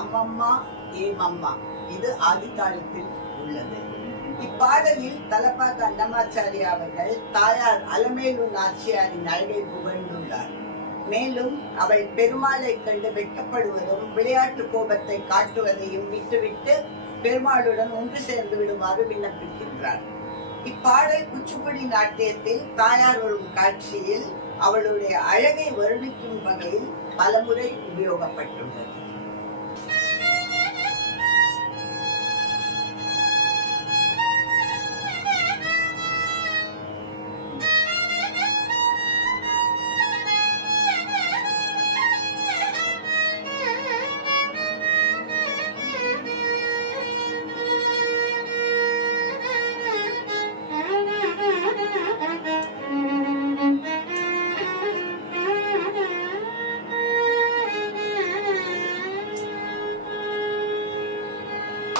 அம்மம்மா ஏமம்மா இது ஆதித்தாளத்தில் உள்ளது. இப்பாடலில் தலப்பாக்க அன்னமாச்சாரியா அவர்கள் தாயார் அலமேலு நாச்சியாரின் அழகை புகழ்ந்துள்ளார். மேலும் அவள் பெருமாளை கண்டு வெட்கப்படுவதும் விளையாட்டு கோபத்தை காட்டுவதையும் விட்டுவிட்டு பெருமாளுடன் ஒன்று சேர்ந்து விடுமாறு விண்ணப்பிக்கின்றார். இப்பாடல் குச்சிப்புடி நாட்டியத்தில் தாயார் வரும் காட்சியில் அவளுடைய அழகை வருணிக்கும் வகையில் பலமுறை உபயோகப்பட்டுள்ளது.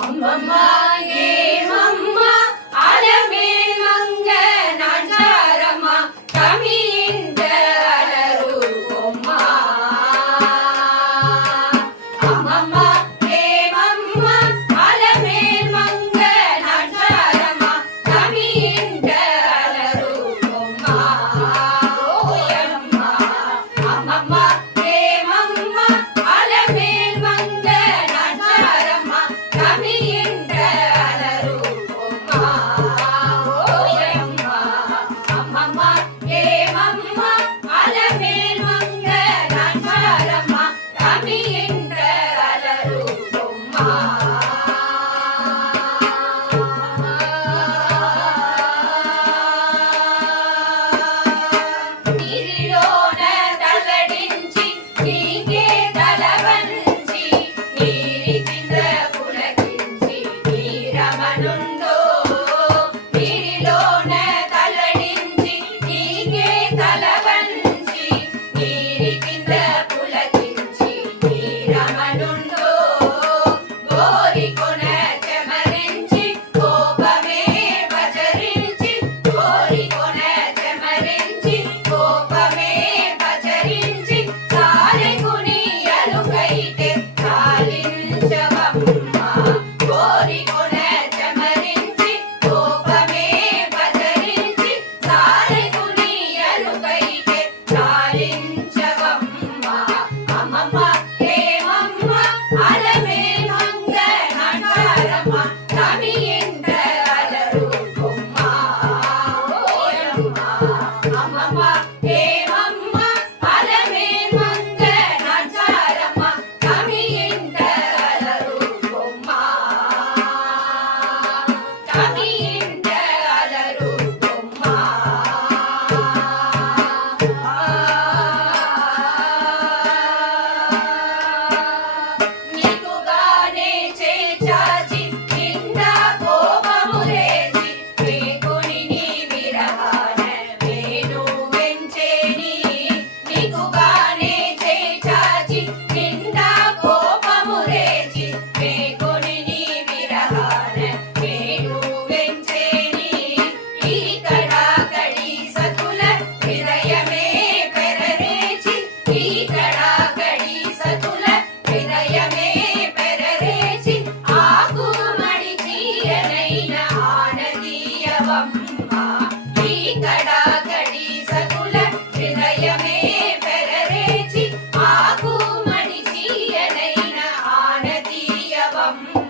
அம்மம்மா ஏமம்மா அலமேல் மங்க நாச்சாரம்மா கமியின்ற அலருகொம்மா. அம்மம்மா ஏமம்மா அலமேல் மங்க நாச்சாரம்மா கமியின்ற அலருகொம்மா. ஓயம்மா அம்மம்மா ஏமம்மா அலமேல் மங்க நாச்சாரம்மா கமியின்ற அலருகொம்மா. ஓயம்மா அம்மம்மா ஏமம்மா அலமேல் மங்க நாச்சாரம்மா கமியின்ற அலருகொம்மா. நீரிలోన తల్లడించి నీకే తలవంచి నీరి చింద్ర పులకించి నీరమనుండో. నీరిలోన తల్లడించి నీకే తలవంచి నీరి చింద్ర పులకించి నీరమనుండో. గోరికొన చెమరించి కోపమే పచరించి గోరికొన చెమరించి కోపమే పచరించి సారెకుని అలుకైతే చాలించవమ్మా. గోరికొన చెమరించి కోపమే పచరించి సారెకుని అలుకైతే చాలించవమ్మా. అమ్మమ్మ ఏమమ్మ అలమేల్ మంగ నాచారమ్మ కమియిன்ற అలరుగొమ్మ. ఓయమ్మ అమ్మమ్మ ఏమమ్మ అలమేల్ మంగ నాచారమ్మ కమియిன்ற అలరుగొమ్మ. కమియిன்ற అలరుగొమ్మ. నీకుగానే చేచాచి నిండా కోపము రేచి వేకుని నీ విరహాన నేను వెంచేని. నీకుగానే చేచాచి నిండా కోపము రేచి వేకుని నీ విరహాన నేను వెంచేని. ఈ కడాకడి సతుల హృదయమే పెరరేచి ఈ కడాకడి సతుల హృదయమే పెరరేచి ఆకు మడిచియనైన ఆనదీయవమ్మ. ఈ కడాకడి సతుల హృదయమే పెరరేచి ఆకు మడిచియనైన ఆనదీయవమ్మ.